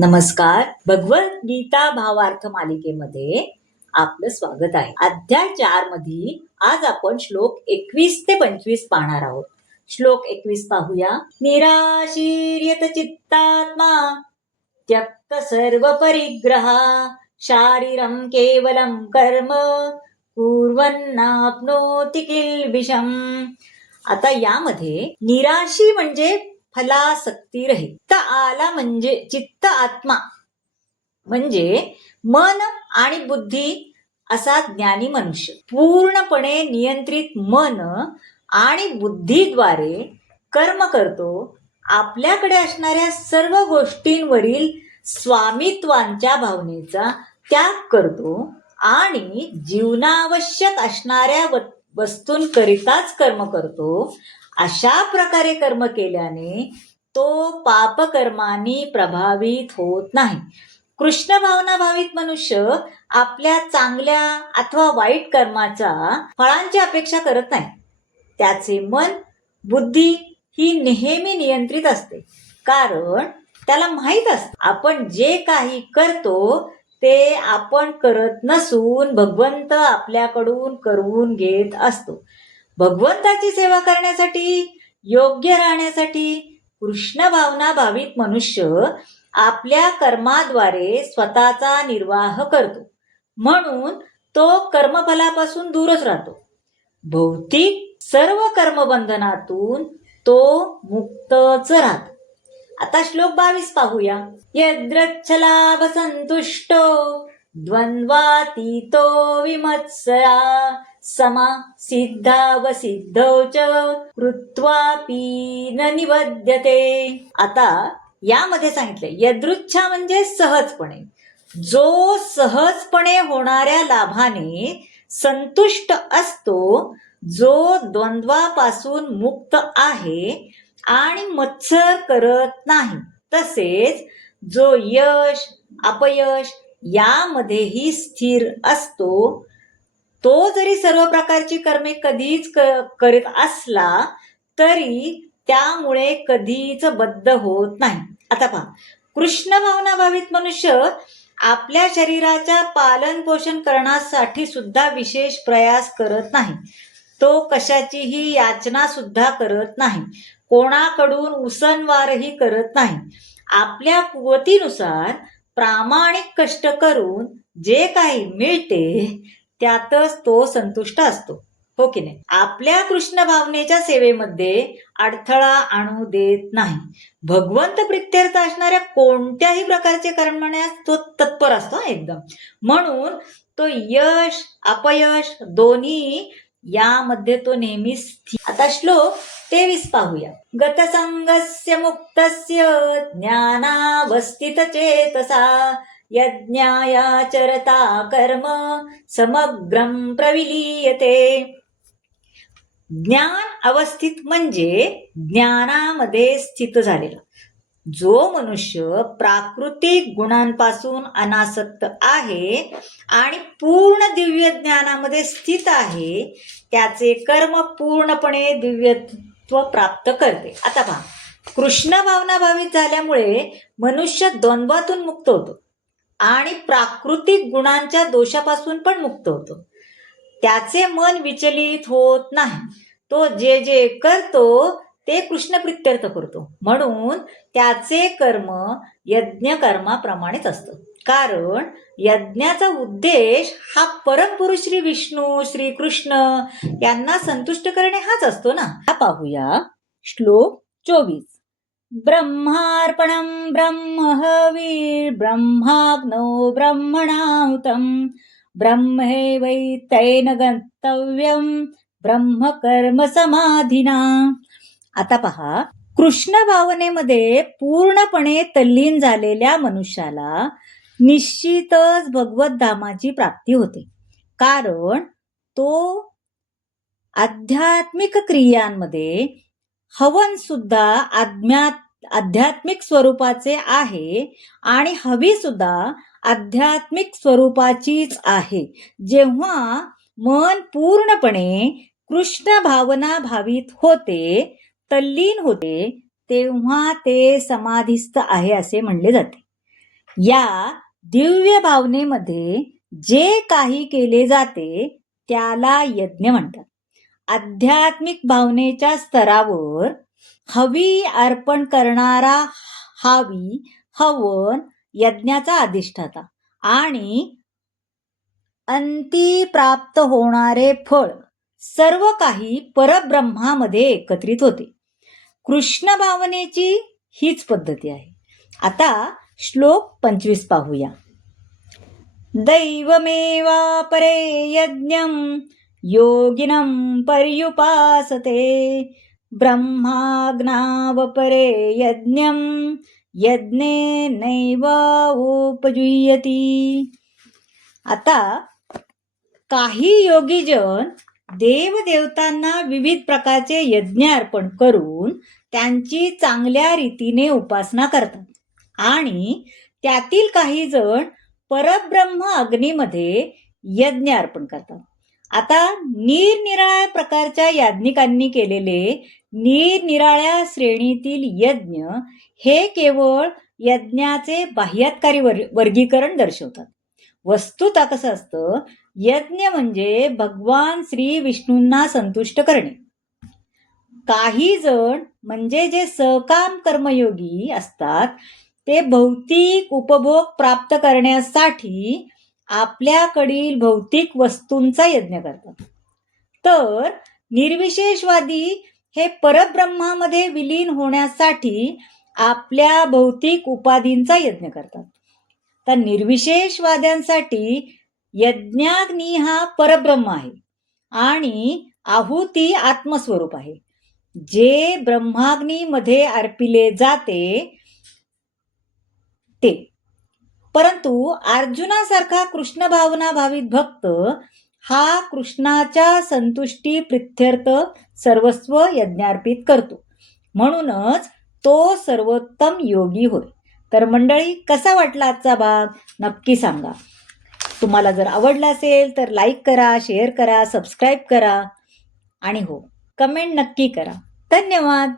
नमस्कार. भगवद्गीता भावार्थ मालिकेमध्ये आपलं स्वागत आहे. अध्याय 4 मध्ये आज आपण श्लोक 21 ते 25 पाहणार आहोत. श्लोक 21 पाहूया. निराशीर्यत चित्तात्मा त्यक्त सर्व परिग्रहा शारीरं केवलं कर्म कुर्वन्नाप्नोति किल्बिषम्. आता यामध्ये निराशी म्हणजे फलासक्ती रहित आला म्हणजे चित्त आत्मा म्हणजे मन आणि बुद्धी असा ज्ञानी मनुष्य पूर्णपणे नियंत्रित मन आणि बुद्धीद्वारे कर्म करतो. आपल्याकडे असणाऱ्या सर्व गोष्टींवरील स्वामित्वांच्या भावनेचा त्याग करतो आणि जीवनावश्यक असणाऱ्या वस्तूंकरिताच कर्म करतो. अशा प्रकारे कर्म केल्याने तो पापकर्मांनी प्रभावित होत नाही. कृष्ण भावना भावित मनुष्य आपल्या चांगल्या अथवा वाईट कर्माच्या फळांची अपेक्षा करत नाही. त्याचे मन बुद्धी ही नेहमी नियंत्रित असते, कारण त्याला माहित असते आपण जे काही करतो ते आपण करत नसून भगवंत आपल्याकडून करून घेत असतो. भगवंताची सेवा करण्यासाठी योग्य राहण्यासाठी कृष्ण भावना भावित मनुष्य आपल्या कर्माद्वारे स्वतःचा निर्वाह करतो, म्हणून तो कर्मफलापासून दूरच राहतो. भौतिक सर्व कर्मबंधनातून तो मुक्तच राहतो. आता श्लोक 22 पाहूया. यद्रच्छलाभ संतुष्टो द्वंद्वातीतो विमत्सरा समा सिद्धावसिद्धौ च कृत्वापि न निबध्यते. आता यामध्ये सांगितले यदृच्छा म्हणजे सहजपणे, जो सहजपणे होणाऱ्या लाभाने संतुष्ट असतो, जो द्वंद्वापासून मुक्त आहे आणि मत्सर करत नाही, तसेच जो यश अपयश यामध्येही स्थिर असतो, तो जरी सर्व प्रकारची कर्मे कधीच करीत असला तरी त्यामुळे कधीच बद्ध होत नाही. आता पहा, कृष्ण भावना भावित मनुष्य आपल्या शरीराच्या पालन पोषण करण्यासाठी सुद्धा विशेष प्रयास करत नाही. तो कशाचीही याचना सुद्धा करत नाही, कोणाकडून उसनवारही करत नाही. आपल्या कुवतीनुसार प्रामाणिक कष्ट करून जे काही मिळते त्यातच तो संतुष्ट असतो, हो की नाही. आपल्या कृष्ण भावनेच्या सेवेमध्ये अडथळा आणू देत नाही. भगवंत प्रित्यर्थ असणाऱ्या कोणत्याही प्रकारचे करण्यास तो तत्पर असतो एकदम. म्हणून तो यश अपयश दोन्ही यामध्ये तो नेहमीच. आता श्लोक 23 पाहूया. गतसंगस्य मुक्तस्य ज्ञानावस्थित चेतसा यज्ञायाचरता कर्म समग्रं प्रविलीयते. ज्ञान अवस्थित म्हणजे ज्ञानामध्ये स्थित झालेला. जो मनुष्य प्राकृतिक गुणांपासून अनासक्त आहे आणि पूर्ण दिव्य ज्ञानामध्ये स्थित आहे, त्याचे कर्म पूर्णपणे दिव्यत्व प्राप्त करते. आता पहा, कृष्ण भावना भावित झाल्यामुळे मनुष्य द्वंद्वातून मुक्त होतो आणि प्राकृतिक गुणांच्या दोषापासून पण मुक्त होतो. त्याचे मन विचलित होत नाही. तो जे जे करतो ते कृष्ण प्रित्यर्थ करतो, म्हणून त्याचे कर्म यज्ञ कर्माप्रमाणेच असतं. कारण यज्ञाचा उद्देश हा परमपुरुष श्री विष्णू श्री कृष्ण यांना संतुष्ट करणे हाच असतो ना. हा पाहूया श्लोक 24. ब्रह्मार्पणं ब्रह्महविर् ब्रह्माग्नौ ब्रह्मणाहुतं ब्रह्मैवैतेन गन्तव्यं ब्रह्म कर्म समाधिना. आता पहा, कृष्ण भावनेमध्ये पूर्णपणे तल्लीन झालेल्या मनुष्याला निश्चितच भगवत धामाची प्राप्ती होते, कारण तो आध्यात्मिक क्रियांमध्ये हवन सुद्धा आध्यात्मिक स्वरूपाचे आहे आणि हवी सुद्धा आध्यात्मिक स्वरूपाचीच आहे. जेव्हा मन पूर्णपणे कृष्ण भावना भावित होते, तल्लीन होते, तेव्हा ते समाधिस्थ आहे असे म्हणले जाते. या दिव्य भावनेमध्ये जे काही केले जाते त्याला यज्ञ म्हणतात. आध्यात्मिक भावनेच्या स्तरावर हवी अर्पण करणारा हवन यज्ञाचा अधिष्ठाता आणि अंती प्राप्त होणारे फळ सर्व काही परब्रह्मामध्ये एकत्रित होते. कृष्ण भावनेची हीच पद्धती आहे. आता श्लोक 25 पाहूया. दैवमेवापरे यज्ञं योगिनं पर्युपासते ब्रह्माग्नावपरे यज्ञं यज्ञेनैव उपजुह्यति. आता काही योगीजन देवदेवतांना विविध प्रकारचे यज्ञ अर्पण करून त्यांची चांगल्या रीतीने उपासना करतात आणि त्यातील काही जण परब्रह्म अग्नीमध्ये यज्ञ अर्पण करतात. आता निरनिराळ्या प्रकारच्या याज्ञिकांनी केलेले निरनिराळ्या श्रेणीतील यज्ञ हे केवळ यज्ञाचे बाह्यकारी वर्गीकरण दर्शवतात. वस्तुतः कसं असतं, यज्ञ म्हणजे भगवान श्री विष्णूंना संतुष्ट करणे. काही जण म्हणजे जे सकाम कर्मयोगी असतात ते भौतिक उपभोग प्राप्त करण्यासाठी आपल्याकडील भौतिक वस्तूंचा यज्ञ करतात. तर निर्विशेषवादी हे परब्रह्मामध्ये विलीन होण्यासाठी आपल्या भौतिक उपाधींचा यज्ञ करतात. तर निर्विशेषवाद्यांसाठी यज्ञाग्नी हा परब्रह्म आहे आणि आहुती आत्मस्वरूप आहे. जे ब्रह्माग्नीमध्ये अर्पिले जाते ते. परंतु अर्जुनासारखा कृष्ण भावना भावित भक्त हा कृष्णाच्या संतुष्टी प्रित्यर्थ सर्वस्व यज्ञार्पित करतो. म्हणूनच तो सर्वोत्तम योगी होय. तर मंडळी, कसा वाटला आजचा भाग नक्की सांगा. तुम्हाला जर आवडला असेल तर लाईक करा, शेअर करा, सबस्क्राईब करा आणि हो, कमेंट नक्की करा. धन्यवाद.